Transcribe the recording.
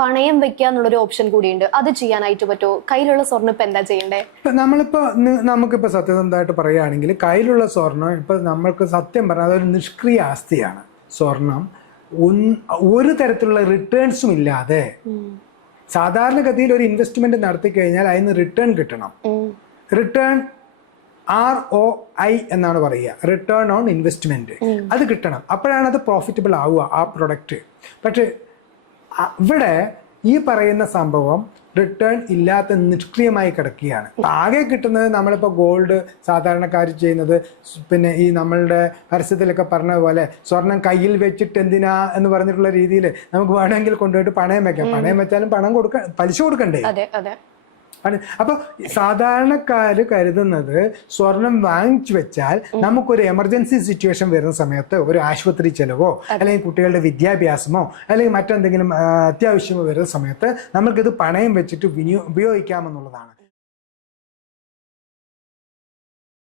പണയം വെക്കുക എന്നുള്ളൊരു ഓപ്ഷൻ കൂടിയുണ്ട്. അത് ചെയ്യാനായിട്ട് പറ്റുമോ? കയ്യിലുള്ള സ്വർണ്ണം ഇപ്പൊ എന്താ ചെയ്യണ്ടേ? നമുക്കിപ്പോ സത്യസന്ധമായിട്ട് പറയുകയാണെങ്കിൽ കയ്യിലുള്ള സ്വർണം ഇപ്പൊ നമ്മൾക്ക് സത്യം പറഞ്ഞാൽ അതൊരു നിഷ്ക്രിയ ആസ്തിയാണ്. സ്വർണം ഒരു തരത്തിലുള്ള റിട്ടേൺസും ഇല്ലാതെ സാധാരണഗതിയിൽ ഒരു ഇൻവെസ്റ്റ്മെന്റ് നടത്തി കഴിഞ്ഞാൽ അതിന് റിട്ടേൺ കിട്ടണം. റിട്ടേൺ ROI എന്നാണ് പറയുക, റിട്ടേൺ ഓൺ ഇൻവെസ്റ്റ്മെന്റ്. അത് കിട്ടണം, അപ്പോഴാണ് അത് പ്രോഫിറ്റബിൾ ആവുക ആ പ്രൊഡക്റ്റ്. പക്ഷെ ഇവിടെ ഈ പറയുന്ന സംഭവം റിട്ടേൺ ഇല്ലാത്ത നിഷ്ക്രിയമായി കിടക്കുകയാണ്. ആകെ കിട്ടുന്നത് നമ്മളിപ്പോൾ ഗോൾഡ് സാധാരണക്കാർ ചെയ്യുന്നത്, പിന്നെ ഈ നമ്മളുടെ പരസ്യത്തിലൊക്കെ പറഞ്ഞ പോലെ സ്വർണം കയ്യിൽ വെച്ചിട്ട് എന്തിനാ എന്ന് പറഞ്ഞിട്ടുള്ള രീതിയിൽ നമുക്ക് വേണമെങ്കിൽ കൊണ്ടുപോയിട്ട് പണയം വെക്കാം. പണയം വെച്ചാലും പലിശ കൊടുക്കണ്ടേ? അപ്പൊ സാധാരണക്കാര് കരുതുന്നത് സ്വർണം വാങ്ങിച്ചു വെച്ചാൽ നമുക്കൊരു എമർജൻസി സിറ്റുവേഷൻ വരുന്ന സമയത്ത് ഒരു ആശുപത്രി ചെലവോ അല്ലെങ്കിൽ കുട്ടികളുടെ വിദ്യാഭ്യാസമോ അല്ലെങ്കിൽ മറ്റെന്തെങ്കിലും അത്യാവശ്യമോ വരുന്ന സമയത്ത് നമ്മൾക്കിത് പണയം വെച്ചിട്ട് ഉപയോഗിക്കാമെന്നുള്ളതാണ്.